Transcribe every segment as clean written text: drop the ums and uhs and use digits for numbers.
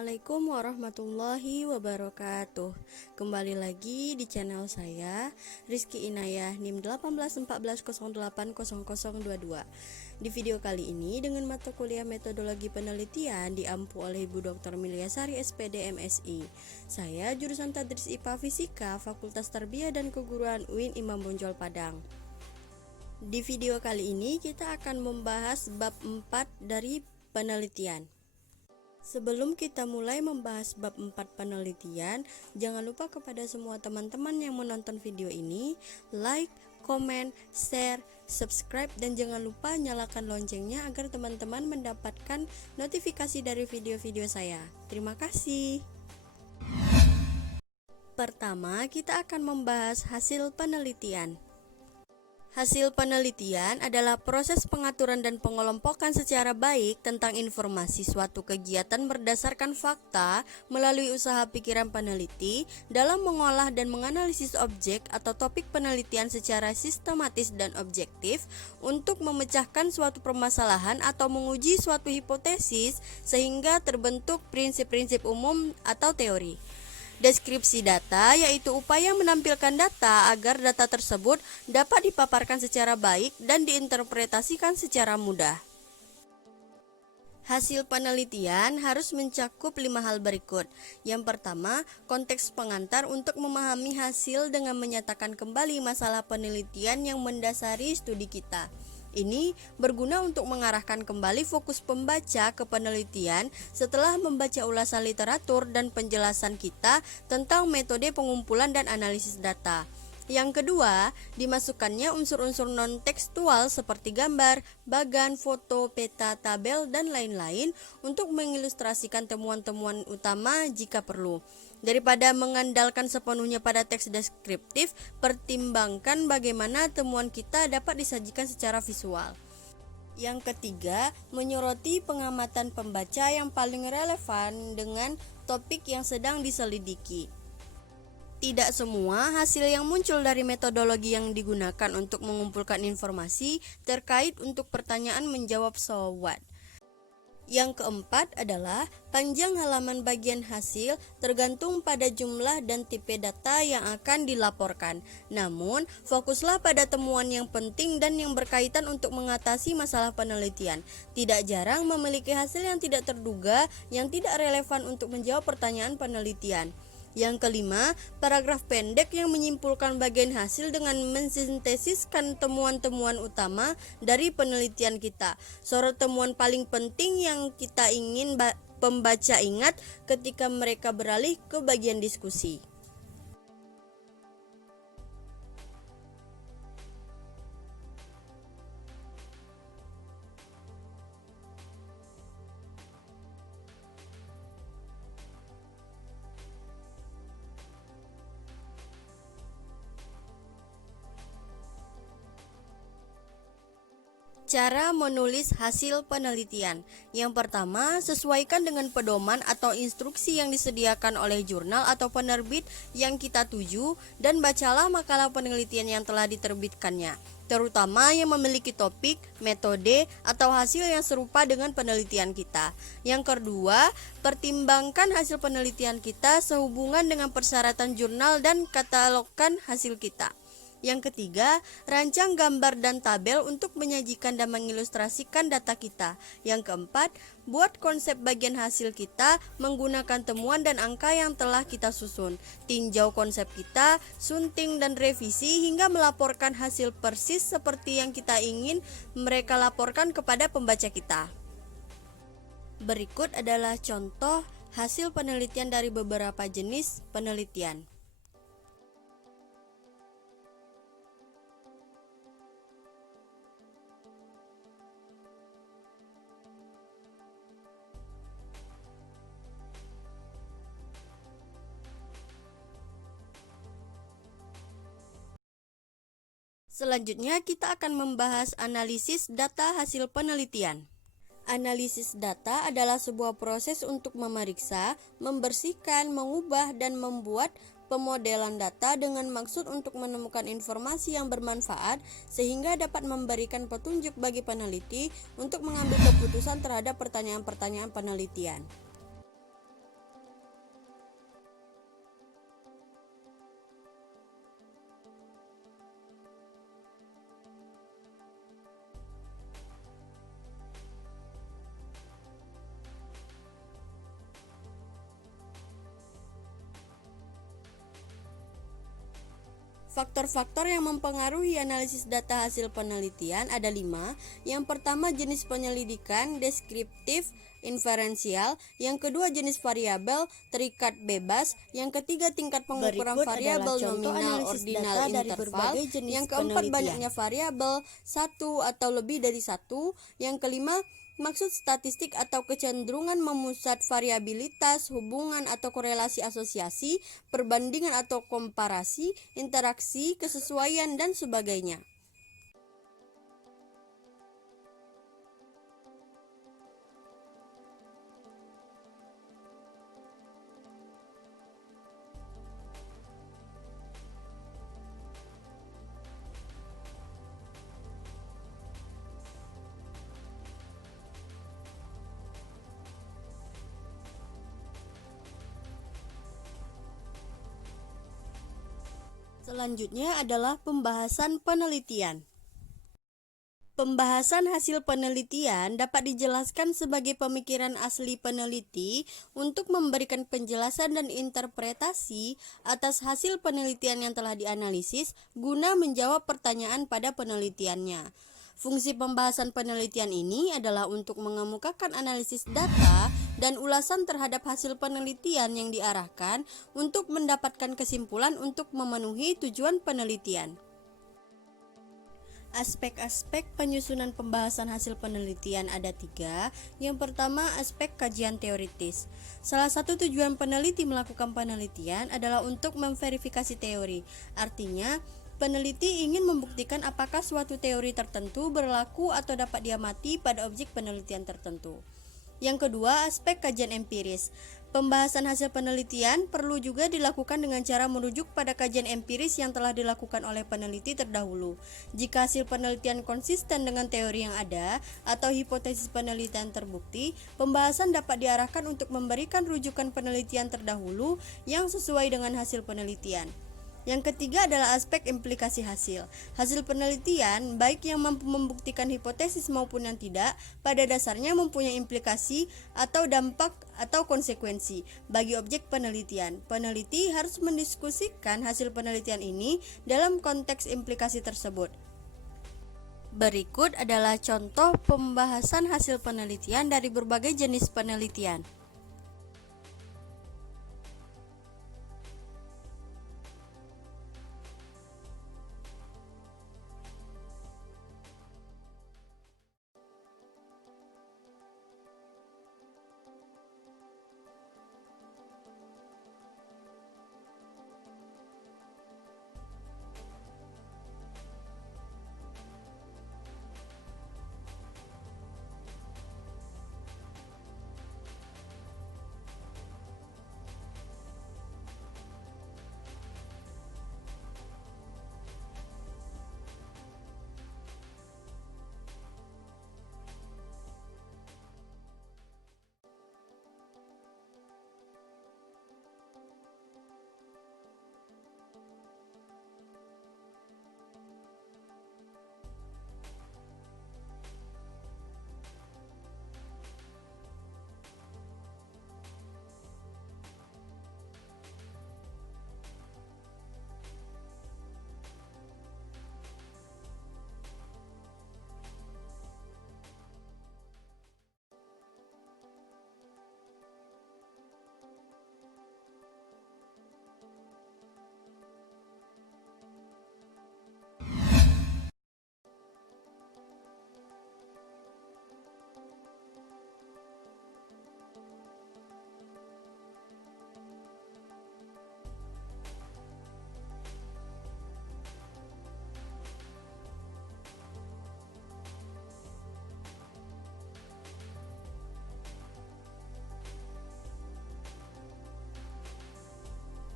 Assalamualaikum warahmatullahi wabarakatuh. Kembali lagi di channel saya, Rizky Inayah, NIM 1814080022. Di video kali ini dengan mata kuliah metodologi penelitian diampu oleh Ibu Dr. Milyasari SPD MSI. Saya jurusan Tadris IPA Fisika, Fakultas Tarbiyah dan Keguruan UIN Imam Bonjol Padang. Di video kali ini kita akan membahas bab 4 dari penelitian. Sebelum kita mulai membahas bab 4 penelitian, jangan lupa kepada semua teman-teman yang menonton video ini, like, komen, share, subscribe, dan jangan lupa nyalakan loncengnya agar teman-teman mendapatkan notifikasi dari video-video saya. Terima kasih. Pertama, kita akan membahas hasil penelitian. Hasil penelitian adalah proses pengaturan dan pengelompokan secara baik tentang informasi suatu kegiatan berdasarkan fakta melalui usaha pikiran peneliti dalam mengolah dan menganalisis objek atau topik penelitian secara sistematis dan objektif untuk memecahkan suatu permasalahan atau menguji suatu hipotesis sehingga terbentuk prinsip-prinsip umum atau teori. Deskripsi data yaitu upaya menampilkan data agar data tersebut dapat dipaparkan secara baik dan diinterpretasikan secara mudah. Hasil penelitian harus mencakup 5 hal berikut. Yang pertama, konteks pengantar untuk memahami hasil dengan menyatakan kembali masalah penelitian yang mendasari studi kita. Ini berguna untuk mengarahkan kembali fokus pembaca ke penelitian setelah membaca ulasan literatur dan penjelasan kita tentang metode pengumpulan dan analisis data. Yang kedua, dimasukkannya unsur-unsur non-tekstual seperti gambar, bagan, foto, peta, tabel, dan lain-lain untuk mengilustrasikan temuan-temuan utama jika perlu. Daripada mengandalkan sepenuhnya pada teks deskriptif, pertimbangkan bagaimana temuan kita dapat disajikan secara visual. Yang ketiga, menyoroti pengamatan pembaca yang paling relevan dengan topik yang sedang diselidiki. Tidak semua hasil yang muncul dari metodologi yang digunakan untuk mengumpulkan informasi terkait untuk pertanyaan menjawab so what. Yang keempat adalah panjang halaman bagian hasil tergantung pada jumlah dan tipe data yang akan dilaporkan. Namun, fokuslah pada temuan yang penting dan yang berkaitan untuk mengatasi masalah penelitian. Tidak jarang memiliki hasil yang tidak terduga yang tidak relevan untuk menjawab pertanyaan penelitian. Yang kelima, paragraf pendek yang menyimpulkan bagian hasil dengan mensintesiskan temuan-temuan utama dari penelitian kita. Sorot temuan paling penting yang kita ingin pembaca ingat ketika mereka beralih ke bagian diskusi. Cara menulis hasil penelitian. Yang pertama, sesuaikan dengan pedoman atau instruksi yang disediakan oleh jurnal atau penerbit yang kita tuju dan bacalah makalah penelitian yang telah diterbitkannya, terutama yang memiliki topik, metode, atau hasil yang serupa dengan penelitian kita. Yang kedua, pertimbangkan hasil penelitian kita sehubungan dengan persyaratan jurnal dan katalogkan hasil kita. Yang ketiga, rancang gambar dan tabel untuk menyajikan dan mengilustrasikan data kita. Yang keempat, buat konsep bagian hasil kita menggunakan temuan dan angka yang telah kita susun. Tinjau konsep kita, sunting dan revisi hingga melaporkan hasil persis seperti yang kita ingin mereka laporkan kepada pembaca kita. Berikut adalah contoh hasil penelitian dari beberapa jenis penelitian. Selanjutnya kita akan membahas analisis data hasil penelitian. Analisis data adalah sebuah proses untuk memeriksa, membersihkan, mengubah, dan membuat pemodelan data dengan maksud untuk menemukan informasi yang bermanfaat sehingga dapat memberikan petunjuk bagi peneliti untuk mengambil keputusan terhadap pertanyaan-pertanyaan penelitian. Faktor-faktor yang mempengaruhi analisis data hasil penelitian ada 5. Yang pertama jenis penyelidikan, deskriptif, inferensial. Yang kedua jenis variabel, terikat bebas. Yang ketiga tingkat pengukuran variabel nominal, ordinal, interval. Yang keempat banyaknya variabel, satu atau lebih dari satu. Yang kelima maksud statistik atau kecenderungan memusat variabilitas, hubungan atau korelasi asosiasi, perbandingan atau komparasi, interaksi, kesesuaian, dan sebagainya. Selanjutnya adalah pembahasan penelitian. Pembahasan hasil penelitian dapat dijelaskan sebagai pemikiran asli peneliti untuk memberikan penjelasan dan interpretasi atas hasil penelitian yang telah dianalisis guna menjawab pertanyaan pada penelitiannya. Fungsi pembahasan penelitian ini adalah untuk mengemukakan analisis data dan ulasan terhadap hasil penelitian yang diarahkan untuk mendapatkan kesimpulan untuk memenuhi tujuan penelitian. Aspek-aspek penyusunan pembahasan hasil penelitian ada 3. Yang pertama, aspek kajian teoritis. Salah satu tujuan peneliti melakukan penelitian adalah untuk memverifikasi teori. Artinya, peneliti ingin membuktikan apakah suatu teori tertentu berlaku atau dapat diamati pada objek penelitian tertentu. Yang kedua, aspek kajian empiris. Pembahasan hasil penelitian perlu juga dilakukan dengan cara merujuk pada kajian empiris yang telah dilakukan oleh peneliti terdahulu. Jika hasil penelitian konsisten dengan teori yang ada atau hipotesis penelitian terbukti, pembahasan dapat diarahkan untuk memberikan rujukan penelitian terdahulu yang sesuai dengan hasil penelitian. Yang ketiga adalah aspek implikasi hasil. Hasil penelitian, baik yang mampu membuktikan hipotesis maupun yang tidak, pada dasarnya mempunyai implikasi atau dampak atau konsekuensi bagi objek penelitian. Peneliti harus mendiskusikan hasil penelitian ini dalam konteks implikasi tersebut. Berikut adalah contoh pembahasan hasil penelitian dari berbagai jenis penelitian.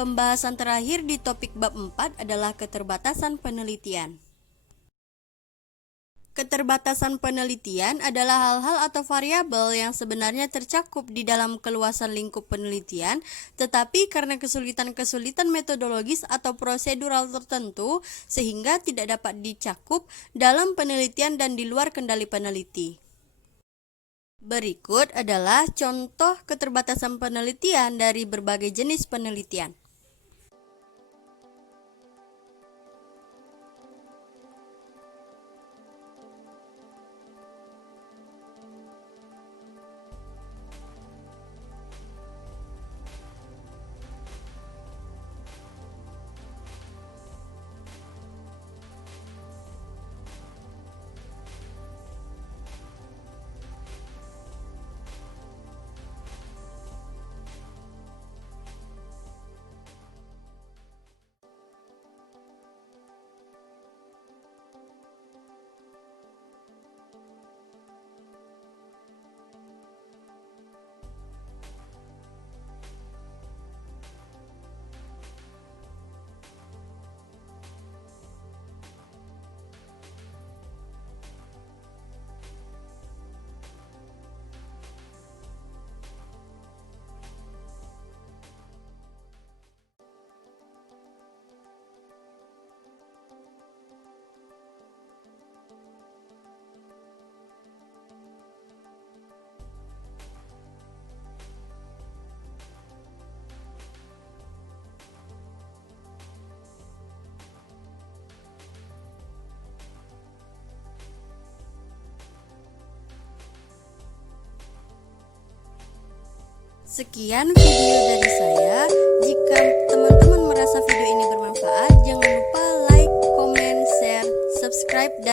Pembahasan terakhir di topik bab 4 adalah keterbatasan penelitian. Keterbatasan penelitian adalah hal-hal atau variabel yang sebenarnya tercakup di dalam keluasan lingkup penelitian, tetapi karena kesulitan-kesulitan metodologis atau prosedural tertentu sehingga tidak dapat dicakup dalam penelitian dan di luar kendali peneliti. Berikut adalah contoh keterbatasan penelitian dari berbagai jenis penelitian. Sekian video dari saya. Jika teman-teman merasa video ini bermanfaat, jangan lupa like, comment, share, subscribe, dan